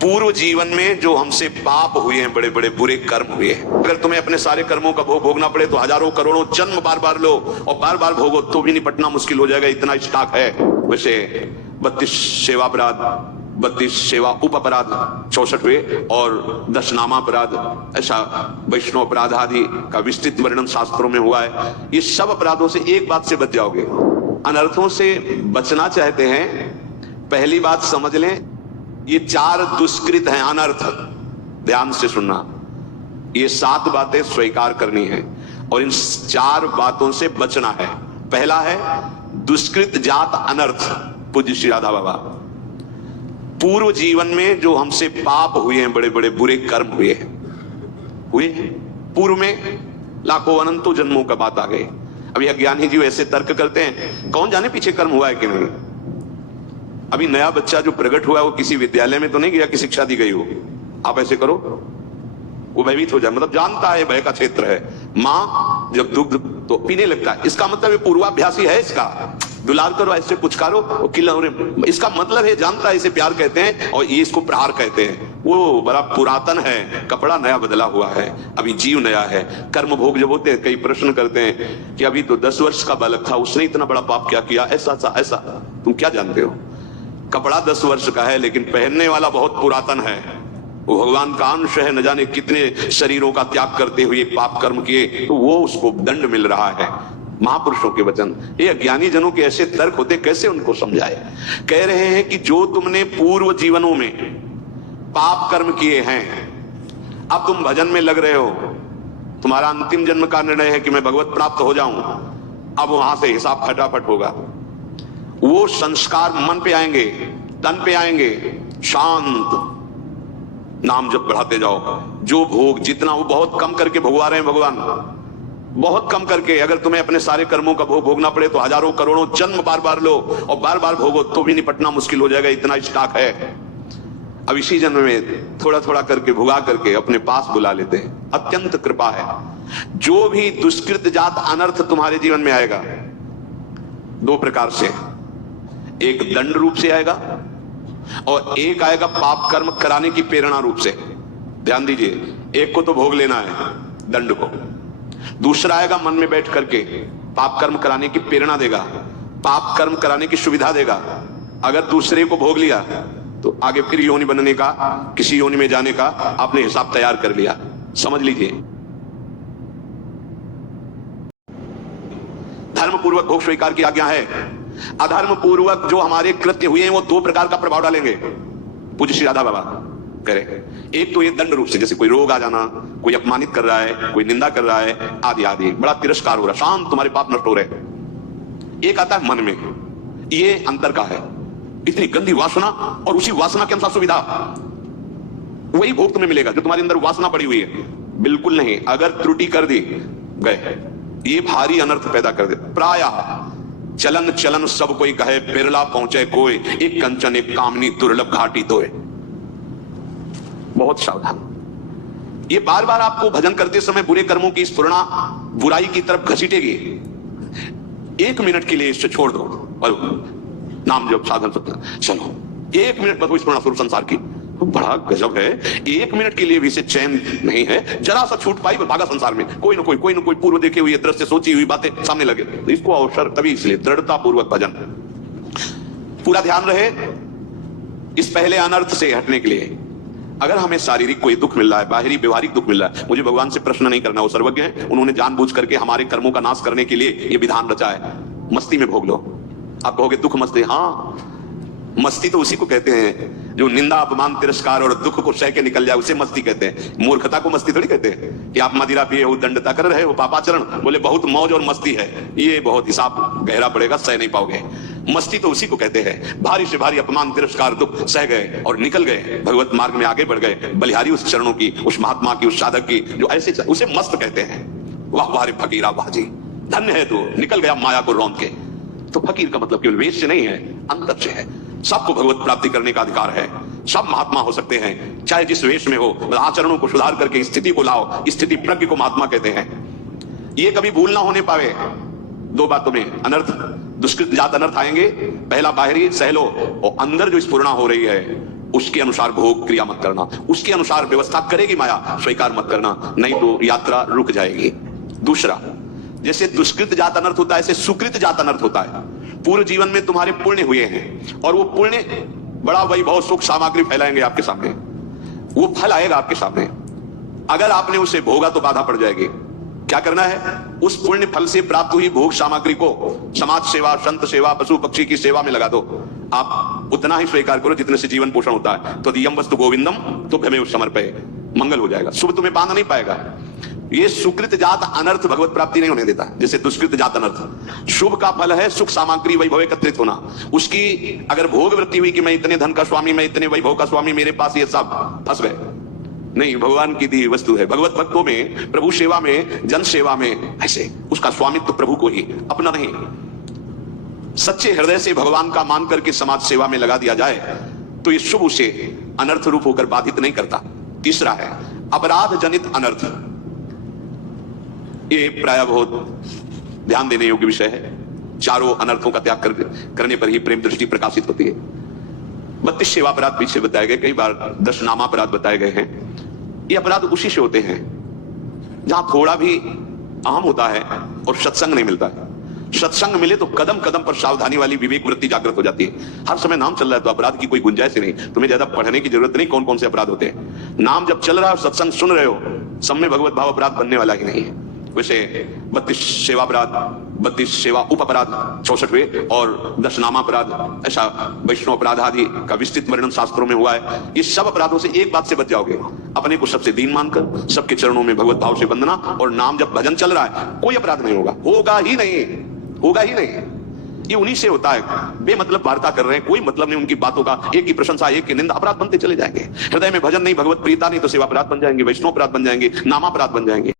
पूर्व जीवन में जो हमसे पाप हुए हैं, बड़े बड़े बुरे कर्म हुए हैं, अगर तुम्हें अपने सारे कर्मों का भोग भोगना पड़े तो हजारों करोड़ों जन्म बार बार लो और बार बार भोगो तो भी निपटना मुश्किल हो जाएगा, इतना स्टॉक है। वैसे 32 सेवा अपराध, 32 सेवा उप अपराध 64 हुए और 10 नामा अपराध, ऐसा वैष्णव अपराध आदि का विस्तृत वर्णन शास्त्रों में हुआ है। ये सब अपराधों से एक बात से बच जाओगे। अनर्थों से बचना चाहते हैं, पहली बात समझ लें, ये 4 दुष्कृत हैं अनर्थ। ध्यान से सुनना, ये 7 बातें स्वीकार करनी है और इन 4 बातों से बचना है। पहला है दुष्कृत जात अनर्थ। पूज्य श्री राधा बाबा, पूर्व जीवन में जो हमसे पाप हुए हैं, बड़े बड़े बुरे कर्म हुए हैं, पूर्व में लाखों अनंतों जन्मों का बात आ गई। अभी अज्ञानी जी ऐसे तर्क करते हैं, कौन जाने पीछे कर्म हुआ है कि नहीं। अभी नया बच्चा जो प्रकट हुआ है वो किसी विद्यालय में तो नहीं गया कि शिक्षा दी गई हो, आप ऐसे करो वो भयभीत हो जाए, मतलब जानता है भय का क्षेत्र है। मां जब दुग्ध तो पीने लगता है, इसका मतलब ये पूर्वाभ्यासी है, इसका दुलार करो, ऐसे पुचकारो, इसका मतलब है जानता है, इसे प्यार कहते हैं और ये इसको प्रहार कहते हैं। वो बड़ा पुरातन है, कपड़ा नया बदला हुआ है, अभी जीव नया है। कर्म भोग जब होते हैं, कई प्रश्न करते हैं कि अभी तो 10 वर्ष का बालक था, उसने इतना बड़ा पाप क्या किया, ऐसा ऐसा। तुम क्या जानते हो, कपड़ा 10 वर्ष का है लेकिन पहनने वाला बहुत पुरातन है, वो भगवान का अंश है, न जाने कितने शरीरों का त्याग करते हुए पाप कर्म किए, तो वो उसको दंड मिल रहा है। महापुरुषों के वचन, ये अज्ञानी जनों के ऐसे तर्क होते, कैसे उनको समझाए। कह रहे हैं कि जो तुमने पूर्व जीवनों में पाप कर्म किए हैं, अब तुम भजन में लग रहे हो, तुम्हारा अंतिम जन्म का निर्णय है कि मैं भगवत प्राप्त हो जाऊं, अब वहां से हिसाब फटाफट होगा। वो संस्कार मन पे आएंगे, तन पे आएंगे, शांत नाम जब बढ़ाते जाओ, जो भोग जितना वो बहुत कम करके भगवा रहे हैं भगवान, बहुत कम करके। अगर तुम्हें अपने सारे कर्मों का भोग भोगना पड़े तो हजारों करोड़ों जन्म बार बार लो और बार बार भोगो तो भी निपटना मुश्किल हो जाएगा, इतना स्टॉक है। अब इसी जन्म में थोड़ा थोड़ा करके भुगा करके अपने पास बुला लेते हैं, अत्यंत कृपा है। जो भी दुष्कृत जात अनर्थ तुम्हारे जीवन में आएगा 2 प्रकार से, एक दंड रूप से आएगा और एक आएगा पाप कर्म कराने की प्रेरणा रूप से। ध्यान दीजिए, एक को तो भोग लेना है दंड को, दूसरा आएगा मन में बैठ करके पाप कर्म कराने की प्रेरणा देगा, पाप कर्म कराने की सुविधा देगा। अगर दूसरे को भोग लिया तो आगे फिर योनि बनने का, किसी योनि में जाने का आपने हिसाब तैयार कर लिया। समझ लीजिए, धर्म पूर्वक भोग स्वीकार की आज्ञा है, अधर्म पूर्वक जो हमारे कृत्य हुए हैं वो 2 प्रकार का प्रभाव डालेंगे। पूज्य श्री राधा बाबा कह रहे, एक तो ये दंड रूप से, जैसे कोई रोग आ जाना, कोई अपमानित कर रहा है, कोई निंदा कर रहा है, आदि आदि, बड़ा तिरस्कार हो रहा है, शांत तुम्हारे पाप नष्ट हो रहे। एक आता है मन में, ये अंतर का है, इतनी गंदी वासना और उसी वासना के अनुसार सुविधा, वही भोग तुम्हें मिलेगा जो तुम्हारे अंदर वासना पड़ी हुई है। बिल्कुल नहीं, अगर त्रुटि कर दी गए, ये भारी अनर्थ पैदा कर दे। प्रायः चलन चलन सब कोई कहे, बिरला पहुंचे कोई, एक कंचन एक कामनी दुर्लभ घाटी तोए। बहुत सावधान, ये बार बार आपको भजन करते समय बुरे कर्मों की स्फुरणा बुराई की तरफ घसीटेगी। 1 मिनट के लिए इससे छोड़ दो और नाम जप साधन सत्य, चलो 1 मिनट बस स्फुरणा स्वरूप संसार की, तो बड़ा गजब है। 1 मिनट के लिए भी इसे चैन नहीं है, जरा सा छूट पाई भागा संसार में, कोई ना कोई पूर्व देखे हुए दृश्य, सोची हुई बातें सामने लगे, तो इसको अवसर तभी, इसलिए दृढ़ता पूर्वक भजन, पूरा ध्यान रहे इस पहले अनर्थ से हटने के लिए। अगर हमें शारीरिक कोई दुख मिल रहा है, बाहरी व्यवहारिक दुख मिल रहा है, मुझे भगवान से प्रश्न नहीं करना, वो सर्वज्ञ है, उन्होंने जानबूझ करके हमारे कर्मों का नाश करने के लिए ये विधान रचा है। मस्ती में भोग लो, आप कहोगे दुख मस्ती, हाँ मस्ती तो उसी को कहते हैं जो निंदा अपमान तिरस्कार और दुख को सह के निकल जाए, उसे मस्ती कहते हैं। मूर्खता को मस्ती थोड़ी कहते हैं कि आप मदिरा पिए हो, दंडता कर रहे हो, पापाचरण, बोले बहुत मौज और मस्ती है, ये बहुत हिसाब गहरा पड़ेगा, सह नहीं पाओगे। मस्ती तो उसी को कहते हैं, भारी से भारी अपमान तिरस्कार दुख सह गए और निकल गए, भगवत मार्ग में आगे बढ़ गए, बलिहारी उस चरणों की, उस महात्मा की, उस साधक की, जो ऐसे, उसे मस्त कहते हैं। वाह वाह रे फकीरा वाह जी, धन्य है तू, निकल गया माया को रौंद के। तो फकीर का मतलब केवल वेश से नहीं है, अंतर से है। सबको भगवत प्राप्ति करने का अधिकार है, सब महात्मा हो सकते हैं, चाहे जिस वेश में हो। आचरणों को सुधार करके स्थिति को लाओ, स्थिति प्रज्ञ को महात्मा कहते हैं। ये कभी भूल ना होने पावे। 2 बातों में अनर्थ, दुष्कृत जात अनर्थ आएंगे। पहला बाहरी सह लो, और अंदर जो स्फुरणा हो रही है उसके अनुसार भोग क्रिया मत करना, उसके अनुसार व्यवस्था करेगी माया, स्वीकार मत करना, नहीं तो यात्रा रुक जाएगी। दूसरा, जैसे दुष्कृत जात अनर्थ होता है, ऐसे सुकृत जात अनर्थ होता है। पूर्व जीवन में तुम्हारे पुण्य हुए हैं और वो पुण्य बड़ा वैभव सुख सामग्री फैलाएंगे आपके सामने, वो फल आएगा आपके सामने। अगर आपने उसे भोगा तो बाधा पड़ जाएगी। क्या करना है? उस पुण्य फल से प्राप्त हुई भोग सामग्री को समाज सेवा, संत सेवा, पशु पक्षी की सेवा में लगा दो। आप उतना ही स्वीकार करो जितने से जीवन पोषण होता है। तो दियम वस्तु गोविंदम तो हमें समर्पय, मंगल हो जाएगा। शुभ तुम्हें बांध नहीं पाएगा। ये सुकृत जात अनर्थ भगवत प्राप्ति नहीं होने देता, जैसे दुष्कृत जात अनर्थ। शुभ का फल है सुख सामग्री वैभव एकत्रित होना। उसकी अगर भोग वृत्ति हुई कि मैं इतने धन का स्वामी, मैं इतने वैभव का स्वामी, मेरे पास ये सब, फंस गए। नहीं, भगवान की दी वस्तु है। भगवत भक्तों में, प्रभु सेवा में, जन सेवा में, ऐसे उसका स्वामित्व तो प्रभु को ही, अपना नहीं। सच्चे हृदय से भगवान का मान करके समाज सेवा में लगा दिया जाए तो ये शुभ उसे अनर्थ रूप होकर बाधित नहीं करता। तीसरा है अपराध जनित अनर्थ। ये प्राय बहुत ध्यान देने योग्य विषय है। चारों अनर्थों का त्याग करने पर ही प्रेम दृष्टि प्रकाशित होती है। 32 सेवा अपराध पीछे बताए गए, कई बार 10 नामा अपराध बताए गए हैं। ये अपराध उसी से होते हैं जहां थोड़ा भी अहम होता है और सत्संग नहीं मिलता है। सत्संग मिले तो कदम कदम पर सावधानी वाली विवेक वृत्ति जागृत हो जाती है। हर समय नाम चल रहा है तो अपराध की कोई गुंजाइश ही नहीं। तुम्हें ज्यादा पढ़ने की जरूरत नहीं कौन कौन से अपराध होते हैं। नाम जब चल रहा है और सत्संग सुन रहे हो, सब में भगवत भाव अपराध बनने वाला ही नहीं है। वैसे 32 सेवा अपराध, 32 सेवा उप अपराध 64वें और 10 नामा अपराध, ऐसा वैष्णव अपराध आदि का विस्तृत वर्णन शास्त्रों में हुआ है। ये सब अपराधों से एक बात से बच जाओगे, अपने को सबसे दीन मानकर सबके चरणों में भगवत भाव से वंदना, और नाम जब भजन चल रहा है कोई अपराध नहीं होगा, होगा ही नहीं, होगा ही नहीं। ये उन्हीं से होता है। बेमतलब वार्ता कर रहे हैं, कोई मतलब नहीं उनकी बातों का, एक की प्रशंसा एक की निंदा, अपराध बनते चले जाएंगे। हृदय में भजन नहीं, भगवत प्रीता नहीं तो सेवा अपराध बन जाएंगे, वैष्णव अपराध बन जाएंगे, नामा अपराध बन जाएंगे।